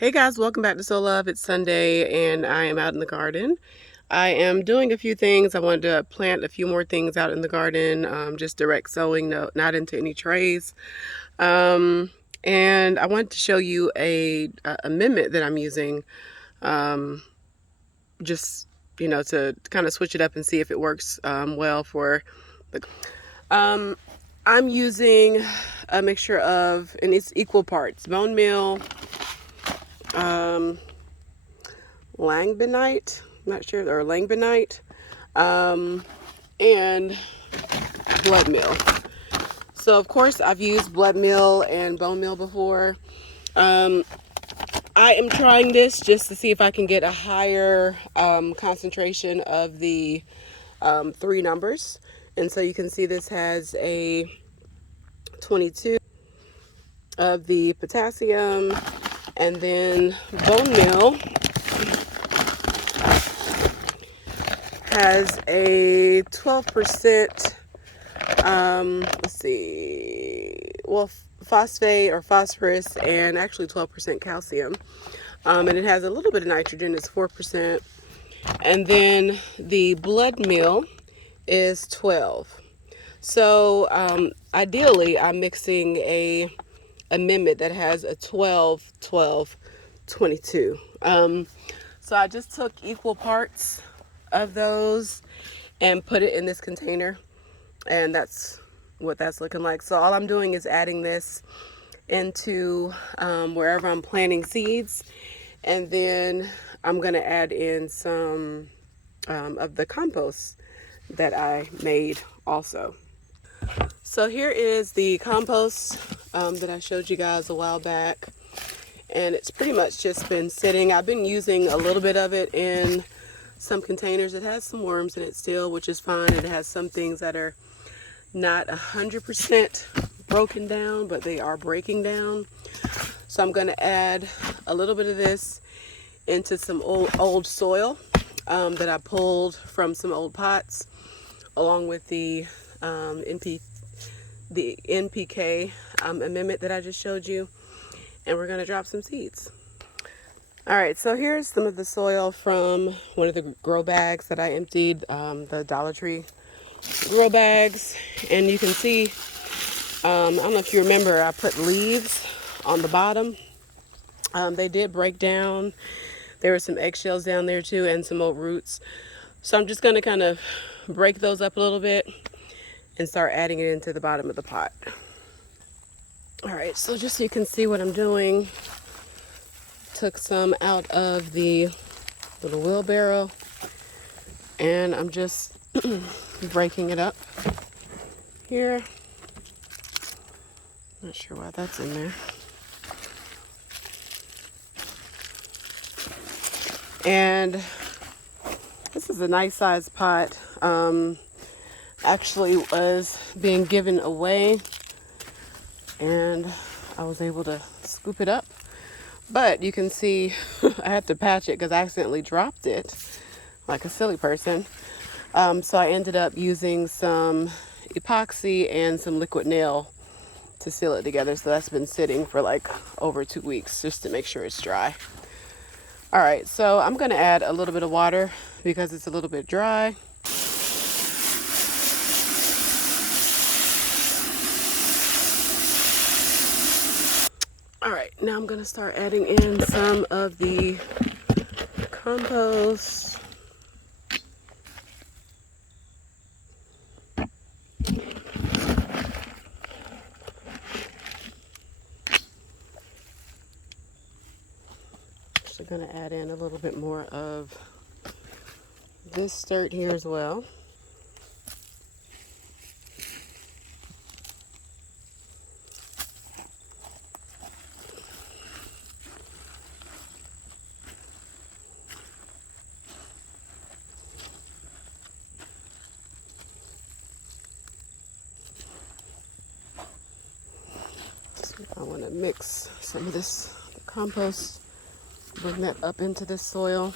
Hey guys, welcome back to Sow Love. It's Sunday and I am out in the garden. I am doing a few things. I wanted to plant a few more things out in the garden, just direct sowing, no, not into any trays. Um, and I wanted to show you a amendment that I'm using, um, just, to kind of switch it up and see if it works well for the... Um, I'm using a mixture of, and it's equal parts, bone meal, langbeinite, I'm not sure, or langbeinite, and blood meal. So of course I've used blood meal and bone meal before. I am trying this just to see if I can get a higher concentration of the three numbers. And so you can see this has a 22 of the potassium, and then bone meal has a 12%, let's see, well, phosphate or phosphorus, and actually 12% calcium. And it has a little bit of nitrogen, it's 4%. And then the blood meal is 12. So ideally, I'm mixing a amendment that has a 12, 12, 22. So I just took equal parts of those and put it in this container, and that's what that's looking like. So all I'm doing is adding this into wherever I'm planting seeds, and then I'm going to add in some of the compost that I made also. So here is the compost that I showed you guys a while back, and it's pretty much just been sitting. I've been using a little bit of it in some containers. It has some worms in it still, which is fine. It has some things that are not 100% broken down, but they are breaking down. So I'm going to add a little bit of this into some old soil that I pulled from some old pots, along with the NPK amendment that I just showed you, and we're going to drop some seeds. All right, so here's some of the soil from one of the grow bags that I emptied, the Dollar Tree grow bags. And you can see, I don't know if you remember, I put leaves on the bottom. They did break down. There were some eggshells down there too, and some old roots. So I'm just going to kind of break those up a little bit and start adding it into the bottom of the pot. All right, so just so you can see what I'm doing, took some out of the little wheelbarrow, and I'm just breaking it up here. Not sure why that's in there. And this is a nice sized pot. Actually was being given away, and I was able to scoop it up. But you can see I had to patch it because I accidentally dropped it like a silly person. So I ended up using some epoxy and some liquid nail to seal it together. So that's been sitting for like over 2 weeks just to make sure it's dry. All right, so I'm going to add a little bit of water because it's a little bit dry. All right, now I'm going to start adding in some of the compost. Actually going to add in a little bit more of this dirt here as well. I want to mix some of this compost, bring that up into this soil.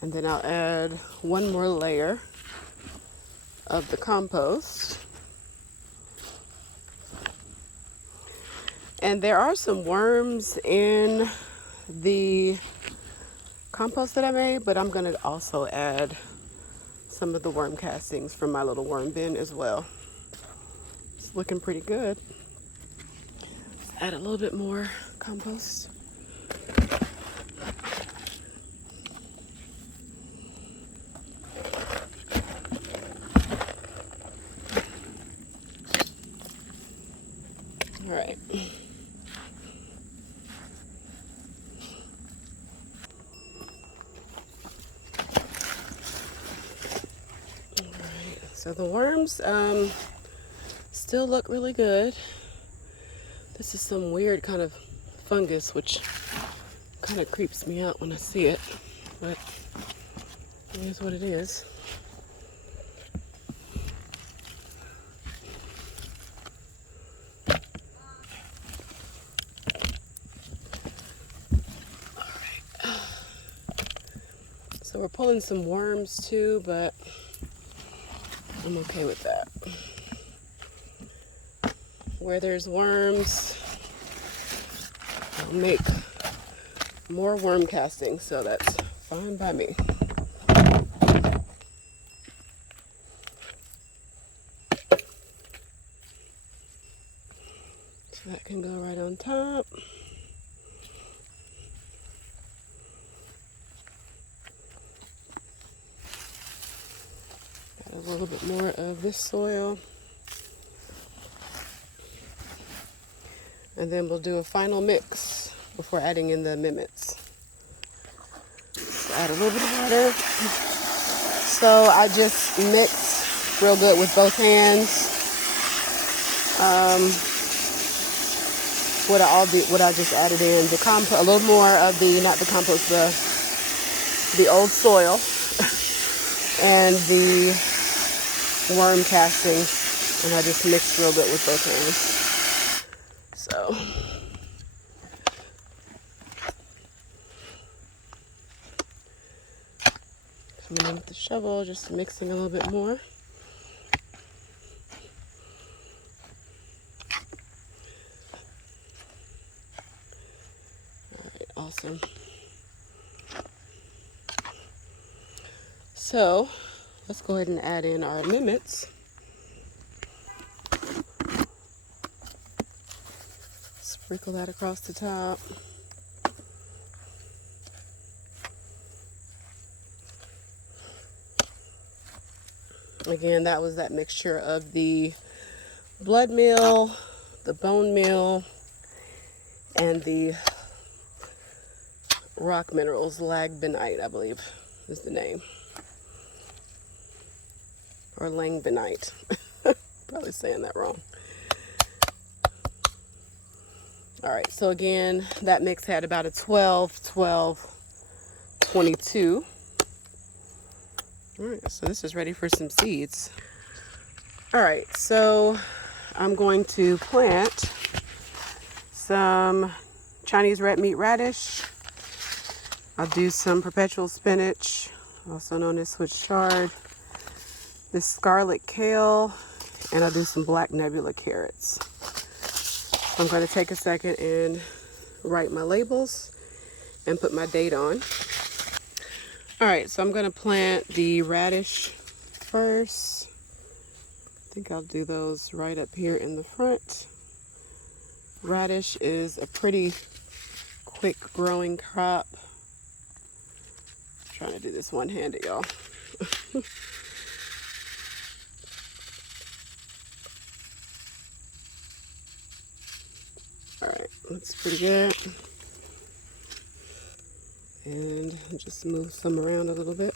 And then I'll add one more layer of the compost. And there are some worms in the compost that I made, but I'm gonna also add some of the worm castings from my little worm bin as well. It's looking pretty good. Add a little bit more compost. All right. So the worms still look really good. This is some weird kind of fungus, which kind of creeps me out when I see it, but it is what it is. So we're pulling some worms too, but I'm okay with that. Where there's worms, I'll make more worm castings, so that's fine by me. So that can go right on top. Add a little bit more of this soil. And then we'll do a final mix before adding in the mimets. So add a little bit of water. So I just mix real good with both hands. What I just added in the compost, a little more of the, not the compost, the old soil, and the worm castings, and I just mixed real good with both hands. So coming in with the shovel, just mixing a little bit more. Awesome. So let's go ahead and add in our mimets. Sprinkle that across the top. Again, that was that mixture of the blood meal, the bone meal, and the rock minerals. Lagbonite, I believe, is the name. Or langbonite. Probably saying that wrong. All right, so again, that mix had about a 12, 12, 22. All right, so this is ready for some seeds. All right, so I'm going to plant some Chinese red meat radish. I'll do some perpetual spinach, also known as Swiss chard, this scarlet kale, and I'll do some black nebula carrots. I'm going to take a second and write my labels and put my date on. All right, so I'm going to plant the radish first. I think I'll do those right up here in the front. Radish is a pretty quick growing crop. I'm trying to do this one-handed, y'all. All right, looks pretty good. And I'll just move some around a little bit.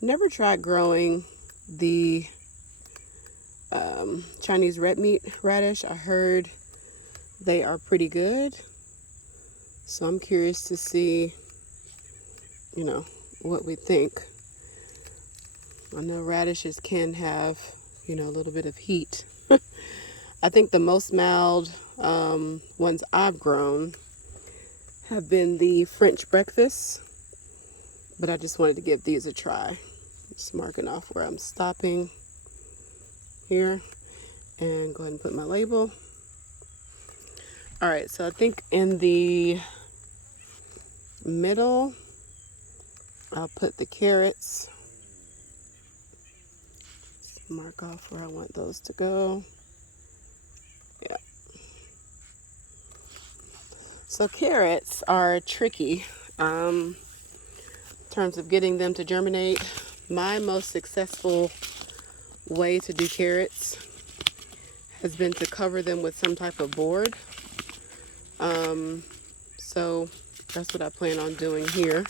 Never tried growing the Chinese red meat radish. I heard they are pretty good. So I'm curious to see, you know, what we think. I know radishes can have, you know, a little bit of heat. I think the most mild ones I've grown have been the French breakfast, but I just wanted to give these a try. Just marking off where I'm stopping. here and go ahead and put my label. All right, so I think in the middle, I'll put the carrots. Just mark off where I want those to go. Yeah. So carrots are tricky in terms of getting them to germinate. My most successful way to do carrots has been to cover them with some type of board. So that's what I plan on doing here.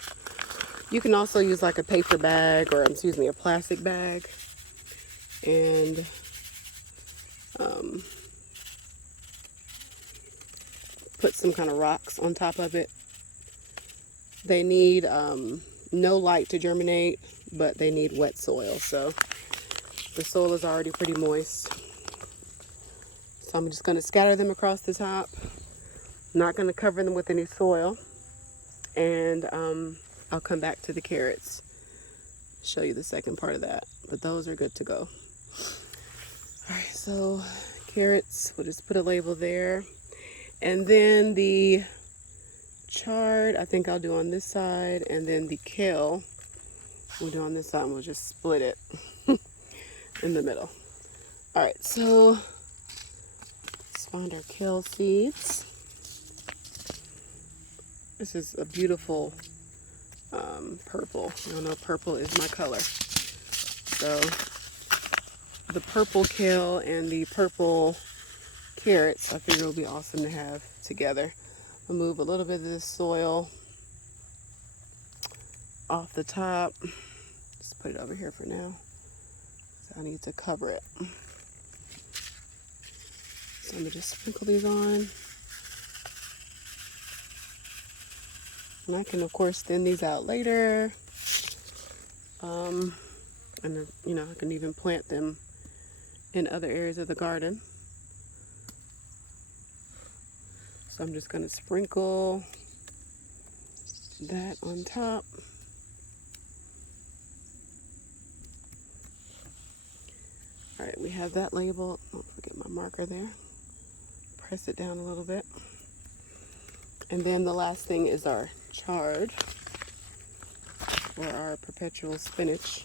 You can also use like a paper bag, or excuse me, a plastic bag, and put some kind of rocks on top of it. They need no light to germinate, but they need wet soil. So the soil is already pretty moist. So I'm just going to scatter them across the top. Not going to cover them with any soil. And I'll come back to the carrots, show you the second part of that. But those are good to go. All right, so carrots, we'll just put a label there. And then the chard, I think I'll do on this side. And then the kale, we'll do on this side. And we'll just split it in the middle. All right, so let's find our kale seeds. This is a beautiful purple. You know, purple is my color. So the purple kale and the purple carrots, I figure will be awesome to have together. I'll move a little bit of this soil off the top. Just put it over here for now. So I need to cover it. So I'm gonna just sprinkle these on. And I can, of course, thin these out later. And, you know, I can even plant them in other areas of the garden. So I'm just going to sprinkle that on top. All right, we have that label. Don't forget my marker there. Press it down a little bit. And then the last thing is our chard, or our perpetual spinach.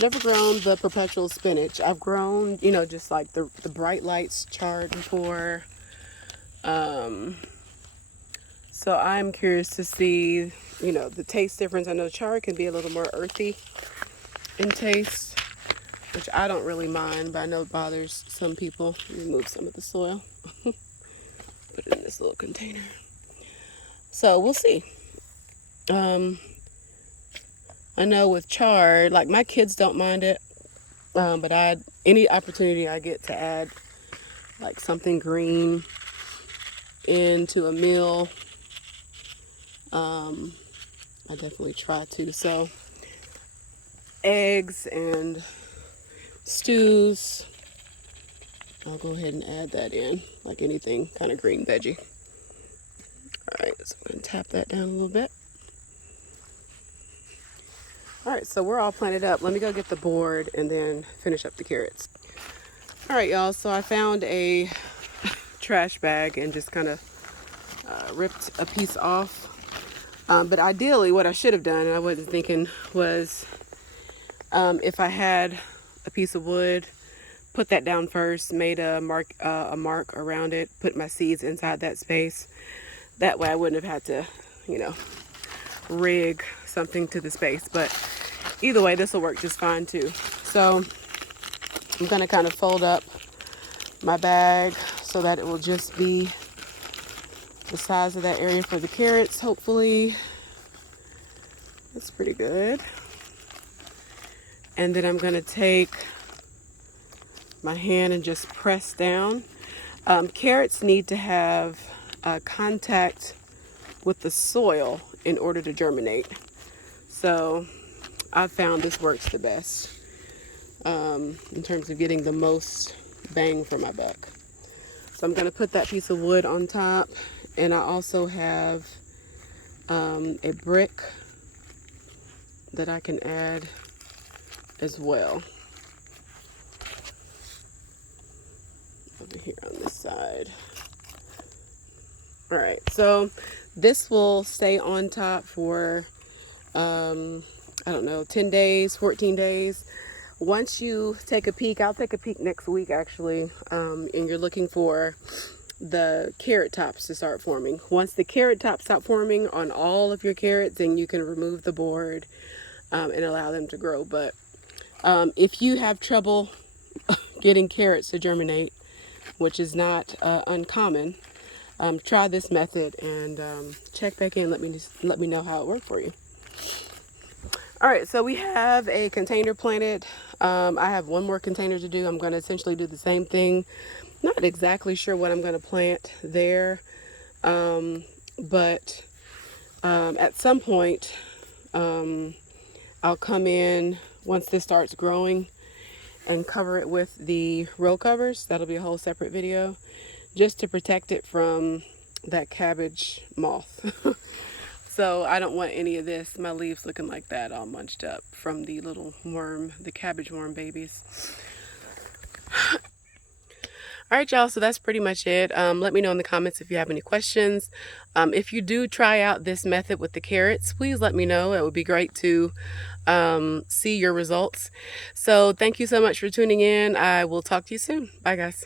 Never grown the perpetual spinach. I've grown, you know, just like the bright lights chard before. So I'm curious to see, you know, the taste difference. I know chard can be a little more earthy in taste, which I don't really mind, but I know it bothers some people. Remove some of the soil. Put it in this little container. So we'll see. I know with chard, like my kids don't mind it, but any opportunity I get to add like something green into a meal, I definitely try to. So eggs and stews, I'll go ahead and add that in, like anything kind of green veggie. All right, so I'm going to tap that down a little bit. All right, so we're all planted up. Let me go get the board and then finish up the carrots. All right, y'all, so I found a trash bag and just kind of ripped a piece off. But ideally, what I should have done, and I wasn't thinking, was if I had a piece of wood, put that down first, made a mark around it, put my seeds inside that space. That way I wouldn't have had to, you know, rig something to the space. But either way, this will work just fine too. So I'm going to kind of fold up my bag so that it will just be the size of that area for the carrots, hopefully. That's pretty good. And then I'm going to take my hand and just press down. Carrots need to have contact with the soil in order to germinate. So I've found this works the best in terms of getting the most bang for my buck. So I'm going to put that piece of wood on top, and I also have a brick that I can add as well. Over here on this side. All right, so this will stay on top for, I don't know, 10 days, 14 days. Once you take a peek, I'll take a peek next week actually, and you're looking for the carrot tops to start forming. Once the carrot tops stop forming on all of your carrots, then you can remove the board and allow them to grow. But if you have trouble getting carrots to germinate, which is not uncommon, try this method and check back in. Let me know how it worked for you. All right, so we have a container planted. I have one more container to do. I'm going to essentially do the same thing. Not exactly sure what I'm going to plant there, but at some point I'll come in once this starts growing and cover it with the row covers. That'll be a whole separate video, just to protect it from that cabbage moth. So I don't want any of this, my leaves looking like that, all munched up from the little worm, the cabbage worm babies. All right, y'all, so that's pretty much it. Let me know in the comments if you have any questions. If you do try out this method with the carrots, please let me know. It would be great to see your results. So thank you so much for tuning in. I will talk to you soon. Bye, guys.